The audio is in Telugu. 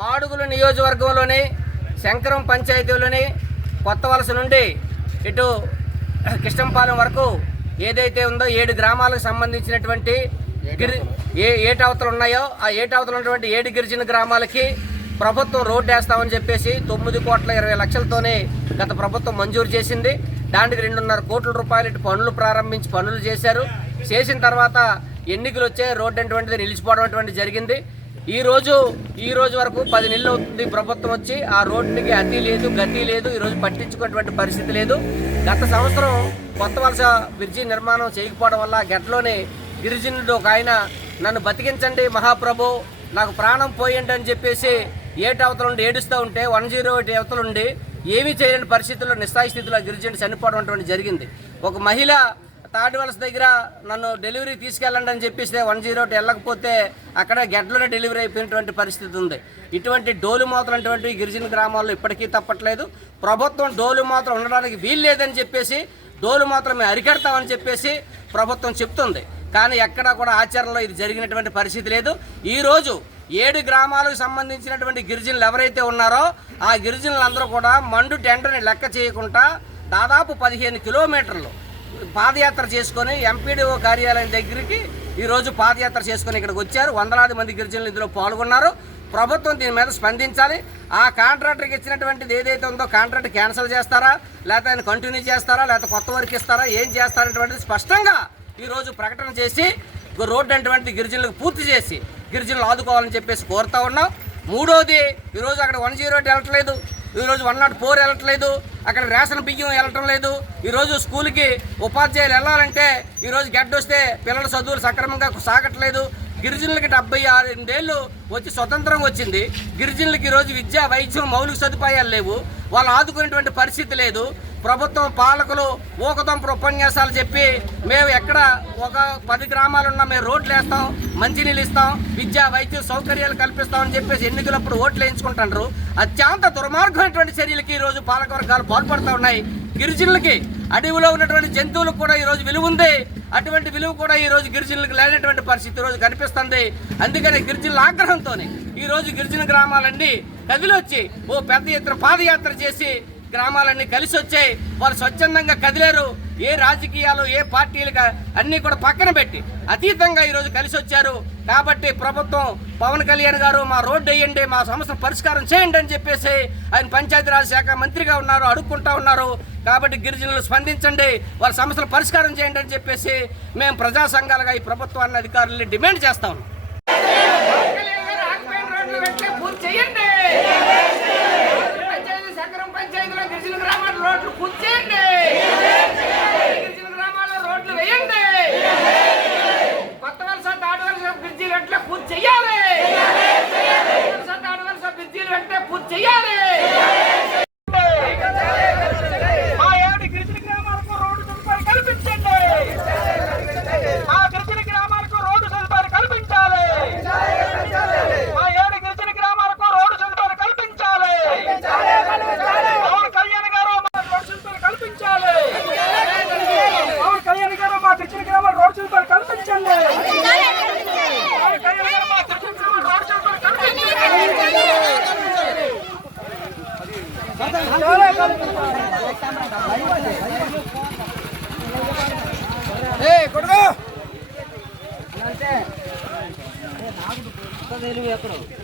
మాడుగులు నియోజకవర్గంలోని శంకరం పంచాయతీలోని కొత్త వలస నుండి ఇటు కిష్టంపాలెం వరకు ఏదైతే ఉందో ఏడు గ్రామాలకు సంబంధించినటువంటి గిరి ఏ ఏటవతలు ఉన్నాయో ఆ ఏటవతలు ఉన్నటువంటి ఏడు గిరిజన గ్రామాలకి ప్రభుత్వం రోడ్డు వేస్తామని చెప్పేసి తొమ్మిది కోట్ల ఇరవై లక్షలతోనే గత ప్రభుత్వం మంజూరు చేసింది దానికి రెండున్నర కోట్ల రూపాయలు ఇటు పనులు ప్రారంభించి పనులు చేశారు చేసిన తర్వాత ఎన్నికలు వచ్చే రోడ్డు అటువంటిది నిలిచిపోవడం అటువంటిది జరిగింది ఈరోజు ఈ రోజు వరకు పది నెలలు అవుతుంది ప్రభుత్వం వచ్చి ఆ రోడ్డుకి అతి లేదు గతి లేదు ఈరోజు పట్టించుకున్నటువంటి పరిస్థితి లేదు గత సంవత్సరం కొత్త వలస బ్రిడ్జి నిర్మాణం చేయకపోవడం వల్ల గట్లోనే గిరిజనుడు ఒక ఆయన నన్ను బతికించండి మహాప్రభు నాకు ప్రాణం పోయండి అని చెప్పేసి ఏట అవతల ఉండి ఏడుస్తూ ఉంటే వన్ జీరో ఎయిట్ అవతల ఉండి ఏమీ చేయలేని పరిస్థితుల్లో నిస్సాయి స్థితిలో గిరిజనుడు చనిపోవడం జరిగింది ఒక మహిళ థర్డ్ వలస దగ్గర నన్ను డెలివరీ తీసుకెళ్ళండి అని చెప్పిస్తే వన్ జీరో ఒకటి వెళ్ళకపోతే అక్కడ గడ్డలోనే డెలివరీ అయిపోయినటువంటి పరిస్థితి ఉంది ఇటువంటి డోలు మాత్రం అటువంటి గిరిజన గ్రామాల్లో ఇప్పటికీ తప్పట్లేదు ప్రభుత్వం డోలు మాత్రం ఉండడానికి వీలు లేదని చెప్పేసి డోలు మాత్రం మేము అరికడతామని చెప్పేసి ప్రభుత్వం చెప్తుంది కానీ ఎక్కడా కూడా ఆచరణలో ఇది జరిగినటువంటి పరిస్థితి లేదు ఈరోజు ఏడు గ్రామాలకు సంబంధించినటువంటి గిరిజనులు ఎవరైతే ఉన్నారో ఆ గిరిజనులందరూ కూడా మండు టెండర్ని లెక్క చేయకుండా దాదాపు పదిహేను కిలోమీటర్లు పాదయాత్ర చేసుకొని ఎంపీడీఓ కార్యాలయం దగ్గరికి ఈరోజు పాదయాత్ర చేసుకుని ఇక్కడికి వచ్చారు వందలాది మంది గిరిజనులు ఇందులో పాల్గొన్నారు ప్రభుత్వం దీని మీద స్పందించాలి ఆ కాంట్రాక్టర్కి ఇచ్చినటువంటిది ఏదైతే ఉందో కాంట్రాక్ట్ క్యాన్సిల్ చేస్తారా లేకపోతే ఆయన కంటిన్యూ చేస్తారా లేకపోతే కొత్త వర్క్ ఇస్తారా ఏం చేస్తారనేటువంటిది స్పష్టంగా ఈరోజు ప్రకటన చేసి రోడ్డు అటువంటి గిరిజనులకు పూర్తి చేసి గిరిజనులు ఆదుకోవాలని చెప్పేసి కోరుతా ఉన్నాం మూడోది ఈరోజు అక్కడ వన్ జీరో ఎయిట్ వెళ్ళట్లేదు ఈరోజు వన్ నాట్ ఫోర్ వెళ్ళట్లేదు అక్కడ రేషన్ బియ్యం వెళ్ళటం లేదు ఈరోజు స్కూల్కి ఉపాధ్యాయులు వెళ్ళాలంటే ఈరోజు వస్తే పిల్లల చదువులు సక్రమంగా సాగట్లేదు గిరిజనులకి డెబ్బై ఆరేళ్ళు వచ్చి స్వతంత్రం వచ్చింది గిరిజనులకి ఈరోజు విద్య వైద్యం మౌలిక సదుపాయాలు లేవు వాళ్ళు ఆదుకునేటువంటి పరిస్థితి లేదు ప్రభుత్వం పాలకులు ఊకదంపులు ఉపన్యాసాలు చెప్పి మేము ఎక్కడ ఒక పది గ్రామాలున్నా మేము రోడ్లు వేస్తాం మంచినీళ్ళు ఇస్తాం విద్యా వైద్య సౌకర్యాలు కల్పిస్తామని చెప్పేసి ఎన్నికలప్పుడు ఓట్లు వేయించుకుంటారు అత్యంత దుర్మార్గమైనటువంటి చర్యలకి ఈరోజు పాలకవర్గాలు పాల్పడుతూ ఉన్నాయి గిరిజనులకి అడవిలో ఉన్నటువంటి జంతువులకు కూడా ఈరోజు విలువ ఉంది అటువంటి విలువ కూడా ఈరోజు గిరిజనులకు లేనటువంటి పరిస్థితి ఈరోజు కనిపిస్తుంది అందుకని గిరిజనుల ఆగ్రహంతోనే ఈరోజు గిరిజన గ్రామాలన్నీ కదిలొచ్చి ఓ పెద్ద ఎత్తున పాదయాత్ర చేసి గ్రామాలన్నీ కలిసి వచ్చాయి వాళ్ళు స్వచ్ఛందంగా కదిలేరు ఏ రాజకీయాలు ఏ పార్టీలు అన్నీ కూడా పక్కన పెట్టి అతీతంగా ఈరోజు కలిసి వచ్చారు కాబట్టి ప్రభుత్వం పవన్ కళ్యాణ్ గారు మా రోడ్డు వేయండి మా సమస్యను పరిష్కారం చేయండి అని చెప్పేసి ఆయన పంచాయతీరాజ్ శాఖ మంత్రిగా ఉన్నారు అడుక్కుంటా ఉన్నారు కాబట్టి గిరిజనులు స్పందించండి వారి సమస్యలు పరిష్కారం చేయండి అని చెప్పేసి మేము ప్రజా సంఘాలుగా ఈ ప్రభుత్వాన్ని అధికారుల్ని డిమాండ్ చేస్తా ఉన్నాం కొడుకు తెలివి ఎక్కడ